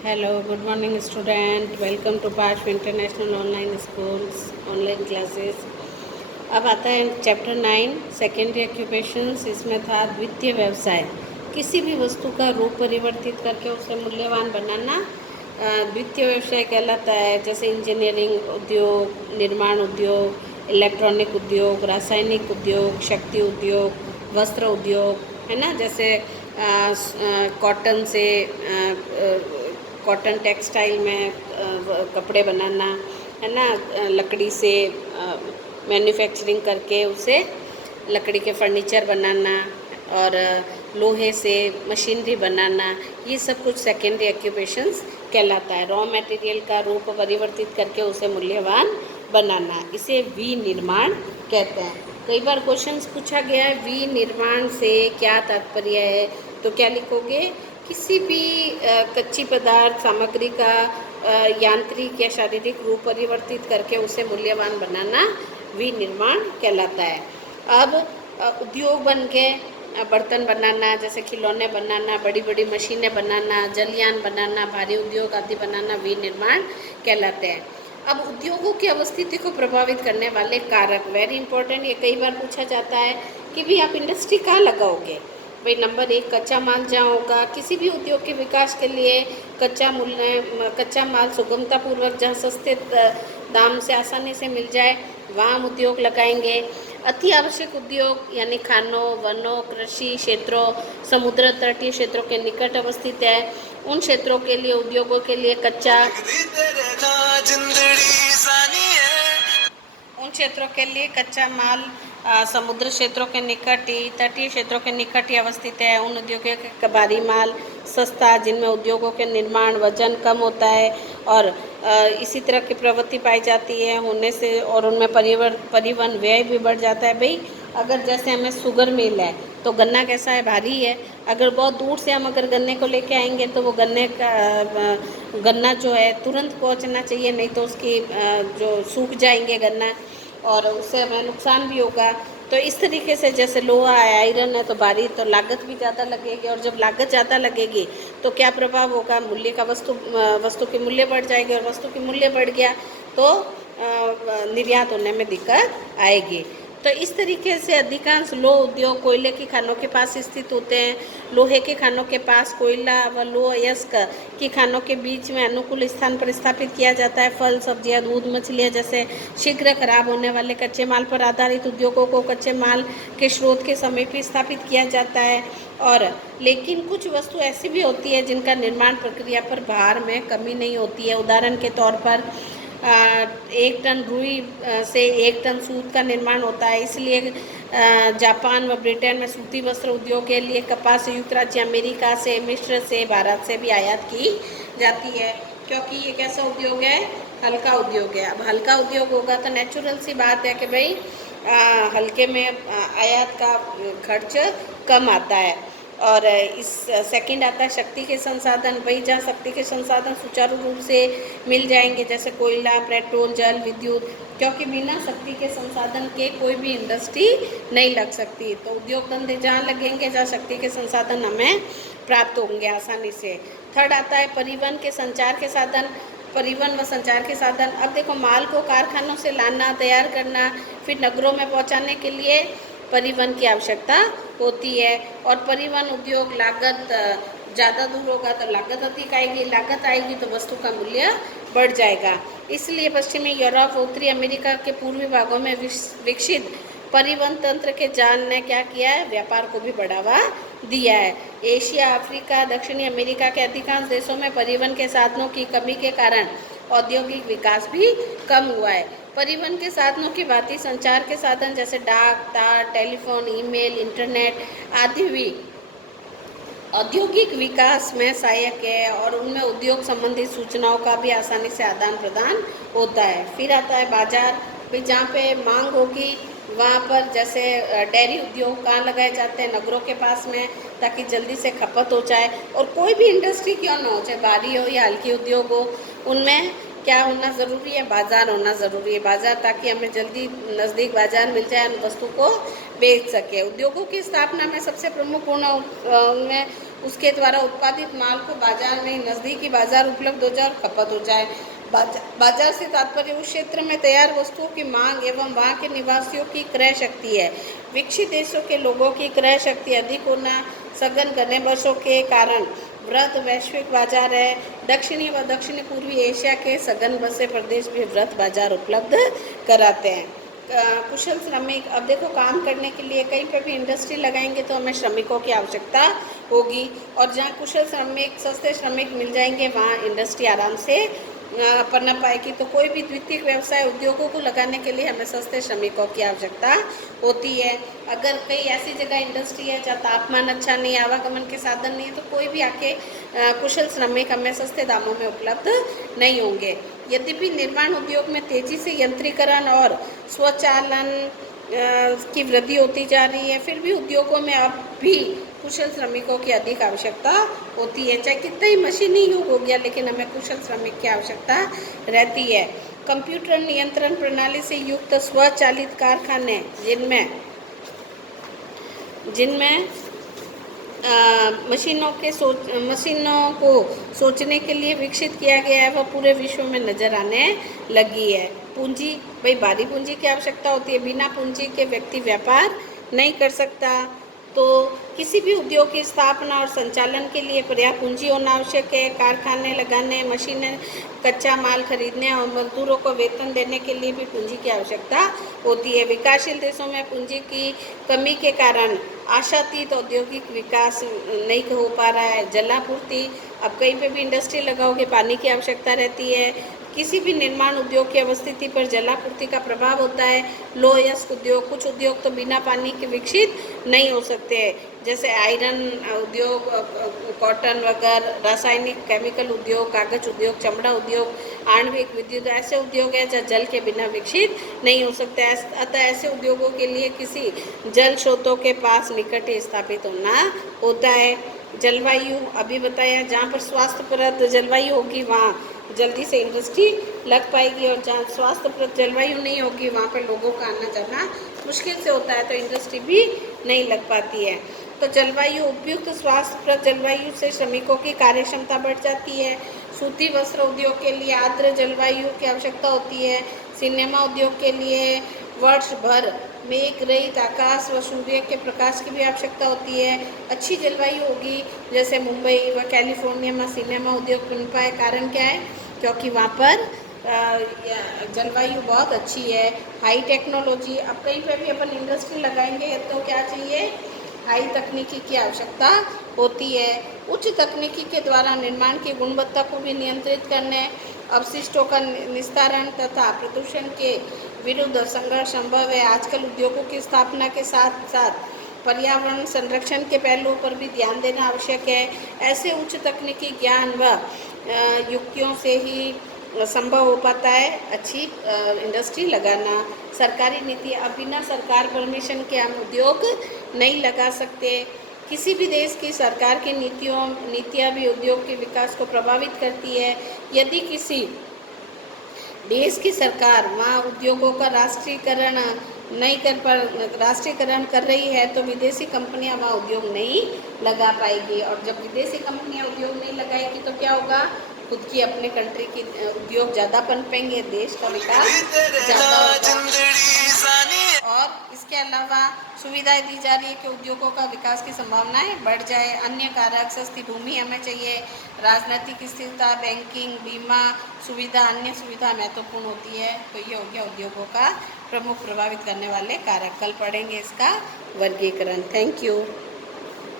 Hello, good morning student. Welcome to Pash International Online Schools, online classes. अब आता है chapter 9 secondary occupations. इसमें था द्वितीय व्यवसाय, किसी भी वस्तु का रूप परिवर्तित करके उसे मूल्यवान बनाना द्वितीय व्यवसाय कहलाता है। जैसे इंजीनियरिंग उद्योग, निर्माण उद्योग, इलेक्ट्रॉनिक उद्योग, रासायनिक उद्योग, शक्ति उद्योग, वस्त्र उद्योग, है ना। जैसे कॉटन से कॉटन टेक्सटाइल में कपड़े बनाना, है ना। लकड़ी से मैन्युफैक्चरिंग करके उसे लकड़ी के फर्नीचर बनाना, और लोहे से मशीनरी बनाना, ये सब कुछ सेकेंडरी ऑक्यूपेशंस कहलाता है। रॉ मटेरियल का रूप परिवर्तित करके उसे मूल्यवान बनाना, इसे विनिर्माण कहते हैं। कई बार क्वेश्चंस पूछा गया है विनिर्माण से क्या तात्पर्य है, तो क्या लिखोगे? किसी भी कच्ची पदार्थ सामग्री का यांत्रिक या शारीरिक रूप परिवर्तित करके उसे मूल्यवान बनाना विनिर्माण कहलाता है। अब उद्योग बन के बर्तन बनाना, जैसे खिलौने बनाना, बड़ी बड़ी मशीनें बनाना, जलयान बनाना, भारी उद्योग आदि बनाना विनिर्माण कहलाते हैं। अब उद्योगों की अवस्थिति को प्रभावित करने वाले कारक, वेरी इंपॉर्टेंट, ये कई बार पूछा जाता है कि भी आप इंडस्ट्री कहाँ लगाओगे। भाई नंबर 1 कच्चा माल जहाँ होगा, किसी भी उद्योग के विकास के लिए कच्चा माल सुगमतापूर्वक जहाँ सस्ते दाम से आसानी से मिल जाए वहाँ हम उद्योग लगाएंगे। अति आवश्यक उद्योग यानी खानों, वनों, कृषि क्षेत्रों, समुद्र तटीय क्षेत्रों के निकट अवस्थित है, उन क्षेत्रों के लिए उद्योगों के लिए उन क्षेत्रों के लिए कच्चा माल समुद्र क्षेत्रों के निकट ही, तटीय क्षेत्रों के निकट ही अवस्थित है। उन उद्योगों के भारी माल सस्ता, जिनमें उद्योगों के निर्माण वजन कम होता है और इसी तरह की प्रवृत्ति पाई जाती है होने से, और उनमें परिवहन व्यय भी बढ़ जाता है। भाई अगर जैसे हमें शुगर मिल है तो गन्ना कैसा है, भारी है। अगर बहुत दूर से हम अगर गन्ने को लेके आएंगे तो वो गन्ना जो है तुरंत पहुंचना चाहिए, नहीं तो उसकी जो सूख जाएंगे गन्ना और उससे हमें नुकसान भी होगा। तो इस तरीके से जैसे लोहा है, आयरन है, तो भारी, तो लागत भी ज़्यादा लगेगी, और जब लागत ज़्यादा लगेगी तो क्या प्रभाव होगा? मूल्य का वस्तु के मूल्य बढ़ जाएगी, और वस्तु के मूल्य बढ़ गया तो निर्यात होने में दिक्कत आएगी। तो इस तरीके से अधिकांश लौह उद्योग कोयले की खानों के पास स्थित होते हैं। लोहे के खानों के पास कोयला व लौह अयस्क की खानों के बीच में अनुकूल स्थान पर स्थापित किया जाता है। फल, सब्जियां, दूध, मछलियां जैसे शीघ्र खराब होने वाले कच्चे माल पर आधारित उद्योगों को कच्चे माल के स्रोत के समीप ही स्थापित किया जाता है। और लेकिन कुछ वस्तु ऐसी भी होती है जिनका निर्माण प्रक्रिया पर भार में कमी नहीं होती है। उदाहरण के तौर पर 1 टन रुई से 1 टन सूत का निर्माण होता है। इसलिए जापान व ब्रिटेन में सूती वस्त्र उद्योग के लिए कपास संयुक्त राज्य अमेरिका से, मिस्र से, भारत से भी आयात की जाती है, क्योंकि ये कैसा उद्योग है? हल्का उद्योग है। अब हल्का उद्योग होगा तो नेचुरल सी बात है कि भाई हल्के में आयात का खर्च कम आता है। और इस सेकंड आता है शक्ति के संसाधन। वही जहाँ शक्ति के संसाधन सुचारू रूप से मिल जाएंगे, जैसे कोयला, पेट्रोल, जल, विद्युत, क्योंकि बिना शक्ति के संसाधन के कोई भी इंडस्ट्री नहीं लग सकती। तो उद्योग धंधे जहाँ लगेंगे जहाँ शक्ति के संसाधन हमें प्राप्त होंगे आसानी से। थर्ड आता है परिवहन के संचार के साधन, परिवहन व संचार के साधन। अब देखो, माल को कारखानों से लाना, तैयार करना, फिर नगरों में पहुंचाने के लिए परिवहन की आवश्यकता होती है। और परिवहन उद्योग लागत ज़्यादा दूर होगा तो लागत अधिक आएगी, लागत आएगी तो वस्तु का मूल्य बढ़ जाएगा। इसलिए पश्चिमी यूरोप, उत्तरी अमेरिका के पूर्वी भागों में विकसित परिवहन तंत्र के जाल ने क्या किया है? व्यापार को भी बढ़ावा दिया है। एशिया, अफ्रीका, दक्षिणी अमेरिका के अधिकांश देशों में परिवहन के साधनों की कमी के कारण औद्योगिक विकास भी कम हुआ है। परिवहन के साधनों की भांति संचार के साधन जैसे डाक, तार, टेलीफोन, ईमेल, इंटरनेट आदि भी औद्योगिक विकास में सहायक है, और उनमें उद्योग संबंधी सूचनाओं का भी आसानी से आदान प्रदान होता है। फिर आता है बाजार। भाई जहाँ पे मांग होगी वहाँ पर, जैसे डेयरी उद्योग कहाँ लगाए जाते हैं? नगरों के पास में, ताकि जल्दी से खपत हो जाए। और कोई भी इंडस्ट्री क्यों ना हो, चाहे भारी हो या हल्की उद्योग हो, उनमें क्या होना ज़रूरी है? बाज़ार होना ज़रूरी है। बाज़ार, ताकि हमें जल्दी नज़दीक बाज़ार मिल जाए, हम वस्तु को बेच सके। उद्योगों की स्थापना में सबसे प्रमुख उनमें उसके द्वारा उत्पादित माल को बाजार में नज़दीकी बाजार उपलब्ध हो जाए और खपत हो जाए। बाजार से तात्पर्य उस क्षेत्र में तैयार वस्तुओं की मांग एवं वहाँ के निवासियों की क्रय शक्ति है। विकसित देशों के लोगों की क्रय शक्ति अधिक होना सघन घने बसों के कारण वृहत वैश्विक बाजार है। दक्षिणी व दक्षिण पूर्वी एशिया के सघन बसे प्रदेश भी वृहत बाजार उपलब्ध कराते हैं। कुशल श्रमिक, अब देखो काम करने के लिए कहीं पर भी इंडस्ट्री लगाएंगे तो हमें श्रमिकों की आवश्यकता होगी, और जहाँ कुशल श्रमिक सस्ते श्रमिक मिल जाएंगे वहाँ इंडस्ट्री आराम से पनप पाएगी। तो कोई भी द्वितीयक व्यवसाय उद्योगों को लगाने के लिए हमें सस्ते श्रमिकों की आवश्यकता होती है। अगर कई ऐसी जगह इंडस्ट्री है जहाँ तापमान अच्छा नहीं है, आवागमन के साधन नहीं है, तो कोई भी आके कुशल श्रमिक हमें सस्ते दामों में उपलब्ध नहीं होंगे। यद्यपि निर्माण उद्योग में तेजी से यंत्रीकरण और स्वचालन की वृद्धि होती जा रही है, फिर भी उद्योगों में अब भी कुशल श्रमिकों की अधिक आवश्यकता होती है। चाहे कितना ही मशीनी युग हो गया, लेकिन हमें कुशल श्रमिक की आवश्यकता रहती है। कंप्यूटर नियंत्रण प्रणाली से युक्त स्वचालित कारखाने जिनमें मशीनों को सोचने के लिए विकसित किया गया है, वह पूरे विश्व में नज़र आने लगी है। पूंजी, भाई भारी पूंजी की आवश्यकता होती है। बिना पूंजी के व्यक्ति व्यापार नहीं कर सकता। तो किसी भी उद्योग की स्थापना और संचालन के लिए पर्याप्त पूंजी होना आवश्यक है। कारखाने लगाने, मशीनें, कच्चा माल खरीदने और मजदूरों को वेतन देने के लिए भी पूंजी की आवश्यकता होती है। विकासशील देशों में पूंजी की कमी के कारण आशातीत औद्योगिक विकास नहीं हो पा रहा है। जलापूर्ति, अब कहीं पे भी इंडस्ट्री लगाओगे पानी की आवश्यकता रहती है। किसी भी निर्माण उद्योग की अवस्थिति पर जलापूर्ति का प्रभाव होता है। लोहयस्क उद्योग, कुछ उद्योग तो बिना पानी के विकसित नहीं हो सकते, जैसे आयरन उद्योग, कॉटन वगैरह, रासायनिक केमिकल उद्योग, कागज उद्योग, चमड़ा उद्योग, आणविक विद्युत, ऐसे उद्योग हैं जहाँ जल के बिना विकसित नहीं हो सकते। अतः ऐसे उद्योगों के लिए किसी जल स्रोतों के पास निकट ही स्थापित होना होता है। जलवायु अभी बताया, जहाँ पर स्वास्थ्यप्रद जलवायु होगी वहाँ जल्दी से इंडस्ट्री लग पाएगी, और जहाँ स्वास्थ्यप्रद जलवायु नहीं होगी वहाँ पर लोगों का आना जाना मुश्किल से होता है, तो इंडस्ट्री भी नहीं लग पाती है। तो जलवायु, उपयुक्त स्वास्थ्यप्रद जलवायु से श्रमिकों की कार्यक्षमता बढ़ जाती है। सूती वस्त्र उद्योग के लिए आर्द्र जलवायु की आवश्यकता होती है। सिनेमा उद्योग के लिए वर्ष भर मेघ रहित आकाश व सूर्य के प्रकाश की भी आवश्यकता होती है। अच्छी जलवायु होगी, जैसे मुंबई व कैलिफोर्निया में सिनेमा उद्योग बन पाए। कारण क्या है? क्योंकि वहाँ पर जलवायु बहुत अच्छी है। हाई टेक्नोलॉजी, अब कहीं पर भी अपन इंडस्ट्री लगाएंगे तो क्या चाहिए? हाई तकनीकी की आवश्यकता होती है। उच्च तकनीकी के द्वारा निर्माण की गुणवत्ता को भी नियंत्रित करने, अपशिष्टों का निस्तारण तथा प्रदूषण के विरुद्ध संघर्ष संभव है। आजकल उद्योगों की स्थापना के साथ साथ पर्यावरण संरक्षण के पहलुओं पर भी ध्यान देना आवश्यक है। ऐसे उच्च तकनीकी ज्ञान व युक्तियों से ही संभव हो पाता है अच्छी इंडस्ट्री लगाना। सरकारी नीति, अब बिना सरकार परमिशन के हम उद्योग नहीं लगा सकते। किसी भी देश की सरकार की नीतियाँ भी उद्योग के विकास को प्रभावित करती है। यदि किसी देश की सरकार वहाँ उद्योगों का राष्ट्रीयकरण कर रही है तो विदेशी कंपनियां वहाँ उद्योग नहीं लगा पाएगी, और जब विदेशी कंपनियां उद्योग नहीं लगाएगी तो क्या होगा? खुद की अपने कंट्री की उद्योग ज़्यादा पनपेंगे, देश का विकास ज़्यादा होगा। और इसके अलावा सुविधाएं दी जा रही है कि उद्योगों का विकास की संभावनाएं बढ़ जाए। अन्य कारक, सस्ती भूमि हमें चाहिए, राजनीतिक स्थिरता, बैंकिंग, बीमा सुविधा, अन्य सुविधा महत्वपूर्ण होती है। तो ये हो गया उद्योगों का प्रमुख प्रभावित करने वाले कारक। कल पढ़ेंगे इसका वर्गीकरण। Thank you.